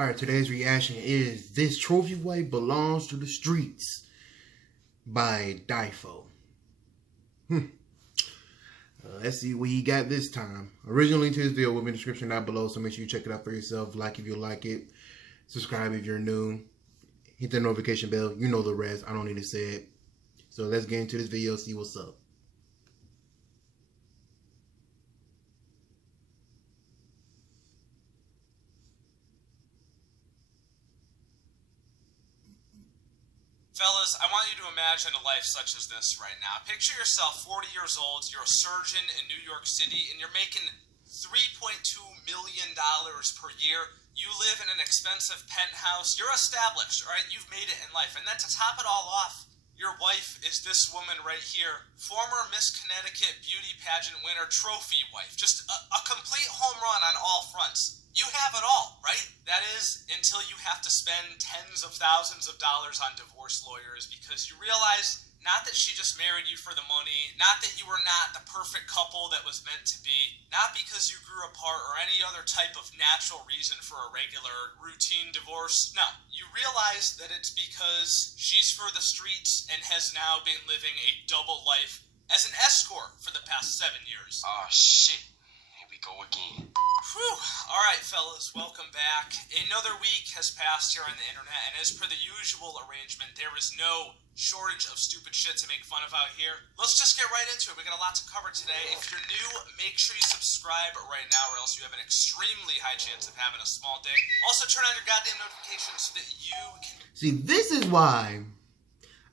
Alright, today's reaction is This Trophy Wife Belongs to the Streets by dyfo. Let's see what he got this time. Original link to this video will be in the description down below, so make sure you check it out for yourself. Like if you like it. Subscribe if you're new. Hit the notification bell. You know the rest. I don't need to say it. So let's get into this video, see what's up. Fellas, I want you to imagine a life such as this right now. Picture yourself 40 years old, you're a surgeon in New York City, and you're making $3.2 million per year. You live in an expensive penthouse. You're established, all right? You've made it in life. And then to top it all off, your wife is this woman right here, former Miss Connecticut beauty pageant winner, trophy wife. Just a complete home run on all fronts. You have it all, right? That is, until you have to spend tens of thousands of dollars on divorce lawyers because you realize not that she just married you for the money, not that you were not the perfect couple that was meant to be, not because you grew apart or any other type of natural reason for a regular, routine divorce. No, you realize that it's because she's for the streets and has now been living a double life as an escort for the past 7 years. Oh, shit. Here we go again. Whew. All right, fellas, welcome back. Another week has passed here on the internet, and as per the usual arrangement, there is no shortage of stupid shit to make fun of out here. Let's just get right into it. We got a lot to cover today. If you're new, make sure you subscribe right now, or else you have an extremely high chance of having a small dick. Also, turn on your goddamn notifications so that you can... See, this is why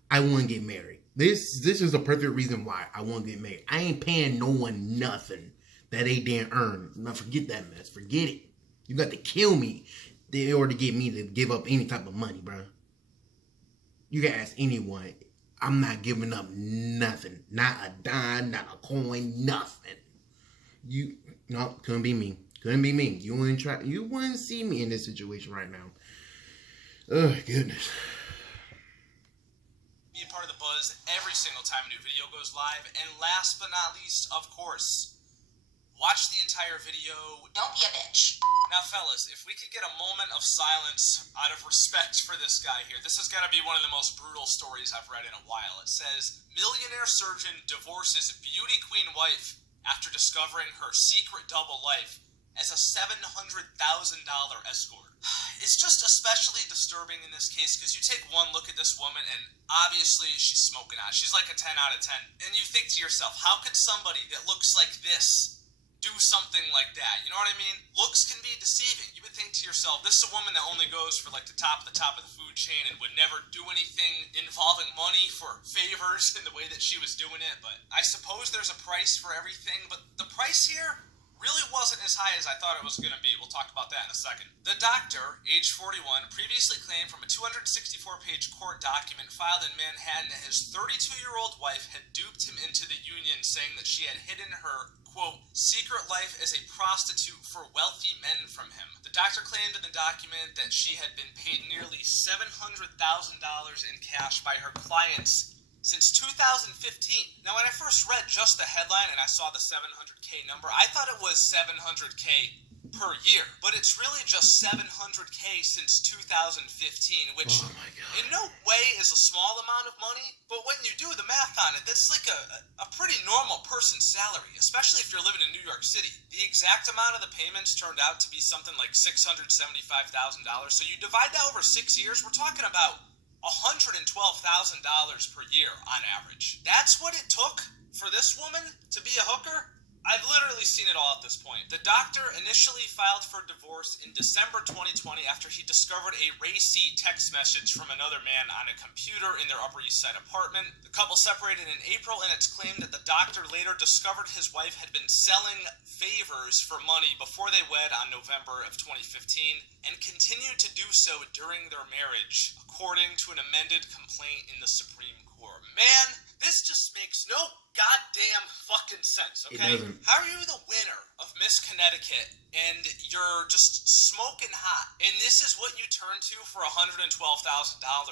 I want to get married. This is the perfect reason why I want to get married. I ain't paying no one nothing that they didn't earn. Now forget that mess. Forget it. You got to kill me in order to get me to give up any type of money, bro. You can ask anyone. I'm not giving up nothing. Not a dime, not a coin, nothing. No, couldn't be me. Couldn't be me. You wouldn't see me in this situation right now. Oh, goodness. Be a part of the buzz every single time a new video goes live. And last but not least, of course, watch the entire video. Don't be a bitch. Now, fellas, if we could get a moment of silence out of respect for this guy here, this is going to be one of the most brutal stories I've read in a while. It says, millionaire surgeon divorces beauty queen wife after discovering her secret double life as a $700,000 escort. It's just especially disturbing in this case because you take one look at this woman and obviously she's smoking hot. She's like a 10 out of 10. And you think to yourself, how could somebody that looks like this do something like that? You know what I mean? Looks can be deceiving. You would think to yourself, this is a woman that only goes for like the top of the food chain and would never do anything involving money for favors in the way that she was doing it. But I suppose there's a price for everything. But the price here really wasn't as high as I thought it was going to be. We'll talk about that in a second. The doctor, age 41, previously claimed from a 264-page court document filed in Manhattan that his 32-year-old wife had duped him into the union, saying that she had hidden her, quote, secret life as a prostitute for wealthy men from him. The doctor claimed in the document that she had been paid nearly $700,000 in cash by her clients since 2015. Now, when I first read just the headline and I saw the 700K number, I thought it was 700K per year, but it's really just 700K since 2015, which in no way is a small amount of money, but when you do the math on it, that's like a pretty normal person's salary, especially if you're living in New York City. The exact amount of the payments turned out to be something like $675,000, so you divide that over 6 years, we're talking about $112,000 per year on average. That's what it took for this woman to be a hooker? I've literally seen it all at this point. The doctor initially filed for divorce in December 2020 after he discovered a racy text message from another man on a computer in their Upper East Side apartment. The couple separated in April, and it's claimed that the doctor later discovered his wife had been selling favors for money before they wed on November of 2015 and continued to do so during their marriage, according to an amended complaint in the Supreme Court. Man, this just makes no goddamn fucking sense, okay? It doesn't. How are you the winner of Miss Connecticut and you're just smoking hot, and this is what you turn to for a $112,000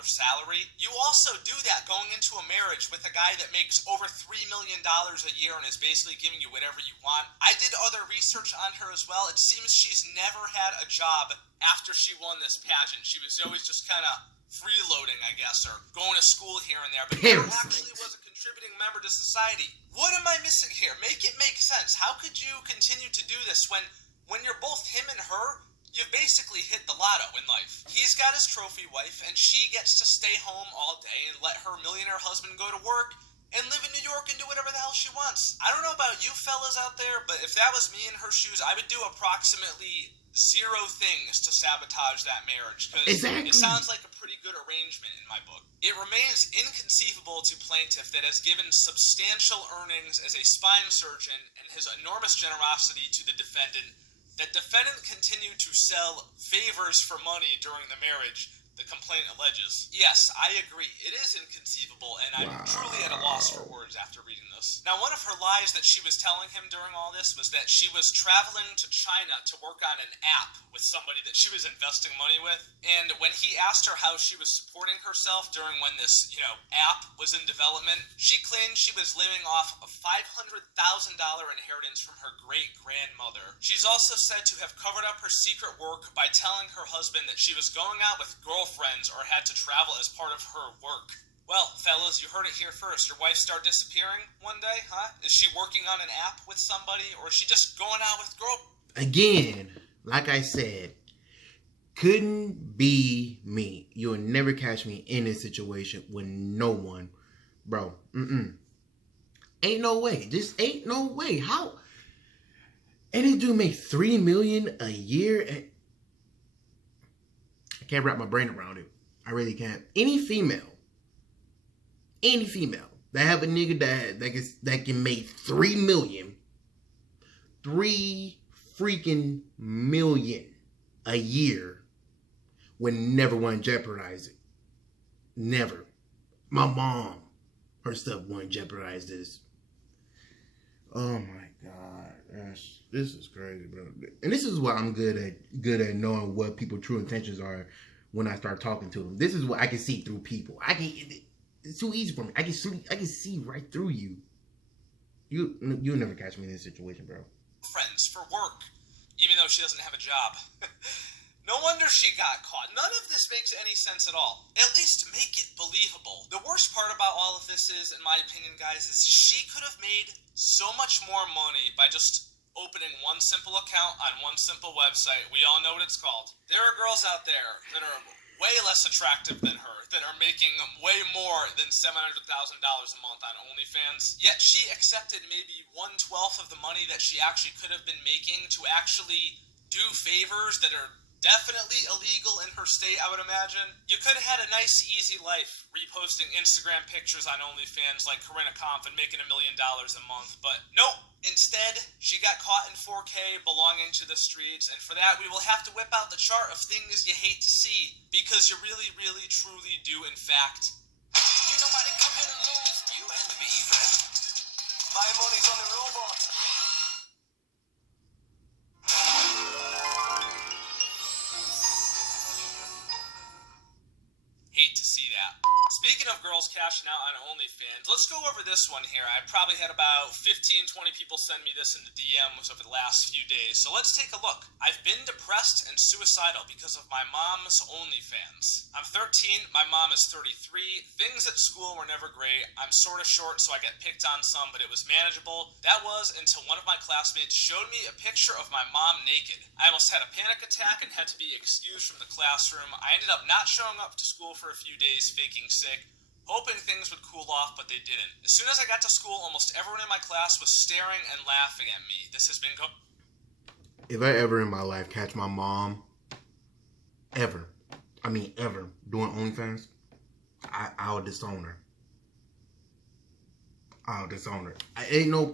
salary? You also do that going into a marriage with a guy that makes over $3 million a year and is basically giving you whatever you want. I did other research on her as well. It seems she's never had a job after she won this pageant. She was always just kind of freeloading, I guess, or going to school here and there, but never actually was a contributing member to society. What am I missing here? Make it make sense. How could you continue to do this when you're both him and her? You've basically hit the lotto in life. He's got his trophy wife, and she gets to stay home all day and let her millionaire husband go to work and live in New York and do whatever the hell she wants. I don't know about you fellas out there, but if that was me in her shoes, I would do approximately 0 things to sabotage that marriage, because It sounds like a pretty good arrangement in my book. It remains inconceivable to plaintiff that has given substantial earnings as a spine surgeon and his enormous generosity to the defendant, that defendant continued to sell favors for money during the marriage, the complaint alleges. Yes, I agree. It is inconceivable, and I'm truly at a loss for words after reading this. Now, one of her lies that she was telling him during all this was that she was traveling to China to work on an app with somebody that she was investing money with, and when he asked her how she was supporting herself during when this, app was in development, she claimed she was living off a $500,000 inheritance from her great-grandmother. She's also said to have covered up her secret work by telling her husband that she was going out with girlfriends or had to travel as part of her work. Well, fellas, you heard it here first. Your wife start disappearing one day, huh? Is she working on an app with somebody, or is she just going out with Again, like I said, couldn't be me. You'll never catch me in this situation with no one. Bro, ain't no way. Just ain't no way. How? And this dude make $3 million a year. I can't wrap my brain around it. I really can't. Any female that have a nigga that can make $3 million, $3 freaking million a year, would never want to jeopardize it. Never. My mom herself wouldn't jeopardize this. Oh my God, this is crazy, bro. And this is what I'm good at knowing what people's true intentions are when I start talking to them. This is what I can see through people. It's too easy for me. I can see right through you. You'll never catch me in this situation, bro. Friends for work, even though she doesn't have a job. No wonder she got caught. None of this makes any sense at all. At least make it believable. The worst part about all of this is, in my opinion, guys, is she could have made so much more money by just opening one simple account on one simple website. We all know what it's called. There are girls out there that are way less attractive than her, that are making way more than $700,000 a month on OnlyFans. Yet she accepted maybe 1/12 of the money that she actually could have been making to actually do favors that are definitely illegal in her state, I would imagine. You could have had a nice, easy life reposting Instagram pictures on OnlyFans like Corinna Kampf and making $1 million a month, but nope. Instead, she got caught in 4K belonging to the streets, and for that we will have to whip out the chart of things you hate to see, because you really, really, truly do, in fact. You nobody come here to lose, you and me, friend. My money's on the robot. Hate to see that. Speaking of girls cashing out on OnlyFans, let's go over this one here. I probably had about 15, 20 people send me this in the DMs over the last few days, so let's take a look. I've been depressed and suicidal because of my mom's OnlyFans. I'm 13, my mom is 33, things at school were never great, I'm sort of short so I get picked on some, but it was manageable. That was until one of my classmates showed me a picture of my mom naked. I almost had a panic attack and had to be excused from the classroom. I ended up not showing up to school for a few days, faking sick, hoping things would cool off, but they didn't. As soon as I got to school, almost everyone in my class was staring and laughing at me. This has been If I ever in my life catch my mom, ever doing OnlyFans, I'll disown her. I'll disown her. No.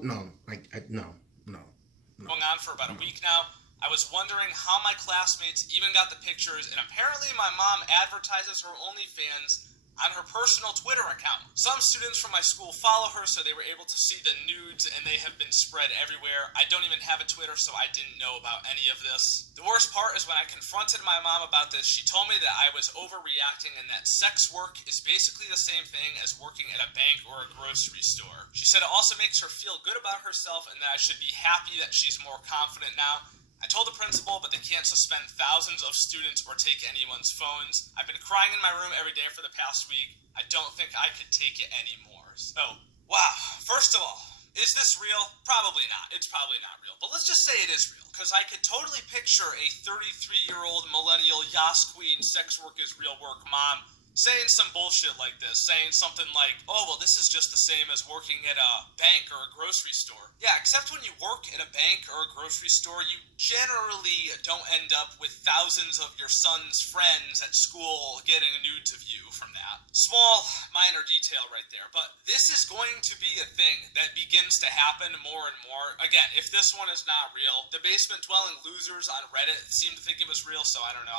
Going on for about a week now. I was wondering how my classmates even got the pictures, and apparently my mom advertises her OnlyFans on her personal Twitter account. Some students from my school follow her, so they were able to see the nudes, and they have been spread everywhere. I don't even have a Twitter, so I didn't know about any of this. The worst part is when I confronted my mom about this, she told me that I was overreacting and that sex work is basically the same thing as working at a bank or a grocery store. She said it also makes her feel good about herself and that I should be happy that she's more confident now. I told the principal, but they can't suspend thousands of students or take anyone's phones. I've been crying in my room every day for the past week. I don't think I could take it anymore. So, wow. First of all, is this real? Probably not. It's probably not real. But let's just say it is real, because I could totally picture a 33-year-old millennial Yas Queen sex work is real work mom saying some bullshit like this, saying something like, oh, well, this is just the same as working at a bank or a grocery store. Yeah, except when you work at a bank or a grocery store, you generally don't end up with thousands of your son's friends at school getting nudes of you from that. Small, minor detail right there, but this is going to be a thing that begins to happen more and more. Again, if this one is not real, the basement-dwelling losers on Reddit seem to think it was real, so I don't know.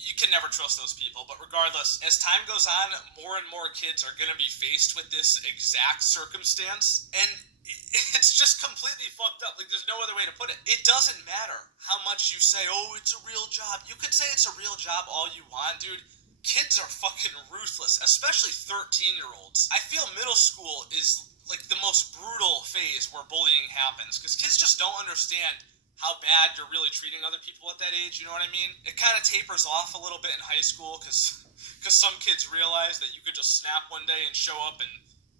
You can never trust those people, but regardless, as time goes on, more and more kids are going to be faced with this exact circumstance, and it's just completely fucked up. Like, there's no other way to put it. It doesn't matter how much you say, oh, it's a real job. You could say it's a real job all you want, dude. Kids are fucking ruthless, especially 13-year-olds. I feel middle school is like the most brutal phase where bullying happens, because kids just don't understand how bad you're really treating other people at that age, you know what I mean? It kind of tapers off a little bit in high school, because some kids realize that you could just snap one day and show up and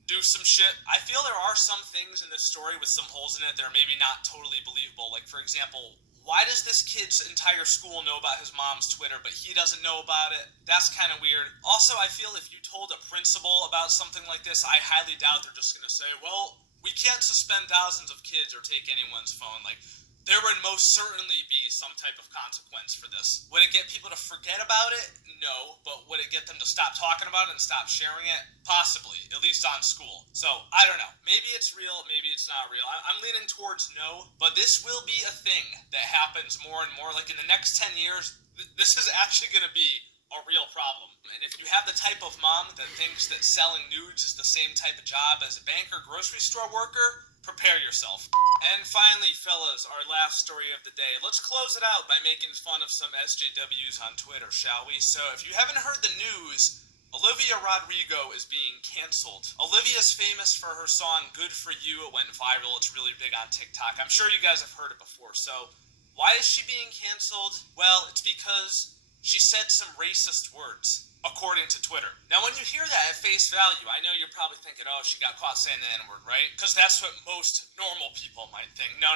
do some shit. I feel there are some things in this story with some holes in it that are maybe not totally believable. Like, for example, why does this kid's entire school know about his mom's Twitter, but he doesn't know about it? That's kind of weird. Also, I feel if you told a principal about something like this, I highly doubt they're just going to say, well, we can't suspend thousands of kids or take anyone's phone. Like, there would most certainly be some type of consequence for this. Would it get people to forget about it? No. But would it get them to stop talking about it and stop sharing it? Possibly. At least on school. So, I don't know. Maybe it's real. Maybe it's not real. I'm leaning towards no. But this will be a thing that happens more and more. Like, in the next 10 years, this is actually going to be a real problem. And if you have the type of mom that thinks that selling nudes is the same type of job as a bank or grocery store worker, prepare yourself. And finally, fellas, our last story of the day. Let's close it out by making fun of some SJWs on Twitter, shall we? So, if you haven't heard the news, Olivia Rodrigo is being canceled. Olivia's famous for her song Good For You. It went viral. It's really big on TikTok. I'm sure you guys have heard it before. So, why is she being canceled? Well, it's because she said some racist words, according to Twitter. Now, when you hear that at face value, I know you're probably thinking, oh, she got caught saying the N-word, right? Because that's what most normal people might think. No.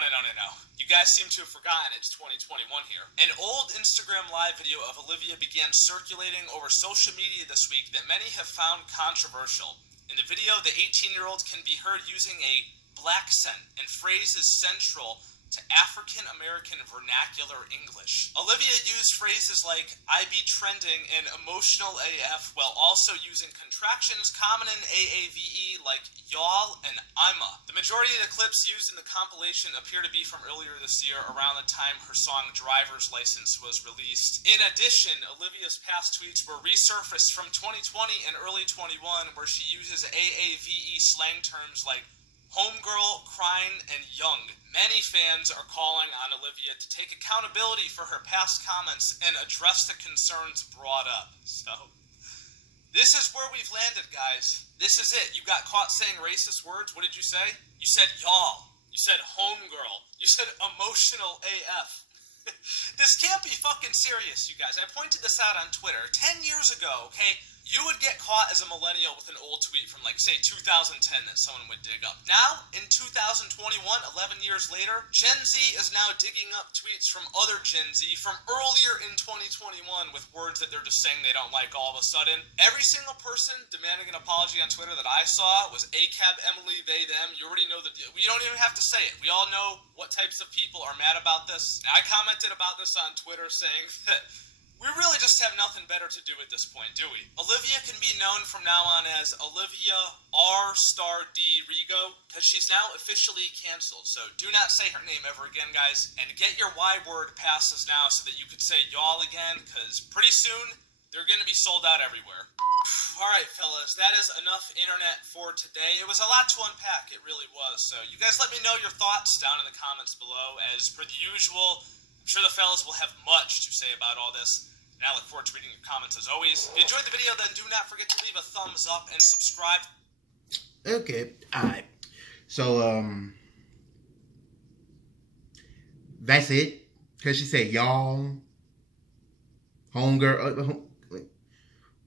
You guys seem to have forgotten it's 2021 here. An old Instagram live video of Olivia began circulating over social media this week that many have found controversial. In the video, the 18-year-old can be heard using a black accent and phrases central to African-American vernacular English. Olivia used phrases like, I be trending and emotional AF, while also using contractions common in AAVE like y'all and I'ma. The majority of the clips used in the compilation appear to be from earlier this year, around the time her song Driver's License was released. In addition, Olivia's past tweets were resurfaced from 2020 and early 21, where she uses AAVE slang terms like homegirl, crying, and young. Many fans are calling on Olivia to take accountability for her past comments and address the concerns brought up. So, this is where we've landed, guys. This is it. You got caught saying racist words. What did you say? You said y'all. You said homegirl. You said emotional AF. This can't be fucking serious, you guys. I pointed this out on Twitter. 10 years ago, okay, you would get caught as a millennial with an old tweet from, like, say, 2010 that someone would dig up. Now, in 2021, 11 years later, Gen Z is now digging up tweets from other Gen Z from earlier in 2021 with words that they're just saying they don't like all of a sudden. Every single person demanding an apology on Twitter that I saw was ACAB, Emily, they, them. You already know the deal. We don't even have to say it. We all know what types of people are mad about this. I commented about this on Twitter saying that we really just have nothing better to do at this point, do we? Olivia can be known from now on as Olivia R*D Rigo, because she's now officially canceled. So do not say her name ever again, guys. And get your Y word passes now so that you could say y'all again, because pretty soon They're going to be sold out everywhere. All right, fellas, that is enough internet for today. It was a lot to unpack, it really was. So you guys let me know your thoughts down in the comments below. As per the usual, I'm sure the fellas will have much to say about all this. And I look forward to reading your comments as always. If you enjoyed the video, then do not forget to leave a thumbs up and subscribe. Okay, alright. So, that's it. Because she said, y'all, homegirl.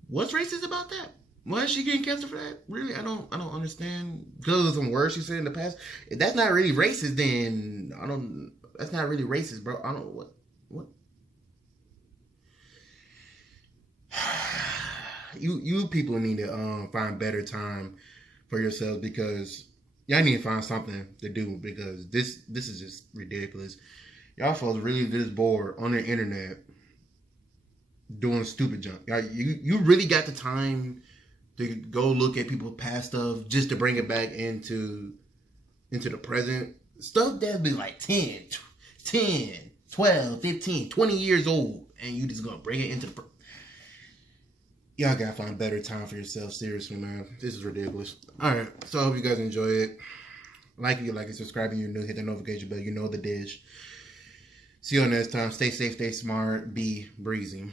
What's racist about that? Why is she getting canceled for that? Really, I don't understand. Because of some words she said in the past. If that's not really racist, then that's not really racist, bro. I don't what. You people need to find better time for yourselves, because y'all need to find something to do, because this is just ridiculous. Y'all folks really this bored on the internet doing stupid junk. You really got the time to go look at people's past stuff just to bring it back into the present. Stuff that's been like 10, 12, 15, 20 years old, and you just gonna bring it into the y'all gotta find better time for yourself. Seriously, man. This is ridiculous. Alright, so I hope you guys enjoy it. Like if you like it, subscribe if you're new, hit the notification bell. You know the dish. See you next time. Stay safe, stay smart, be breezy.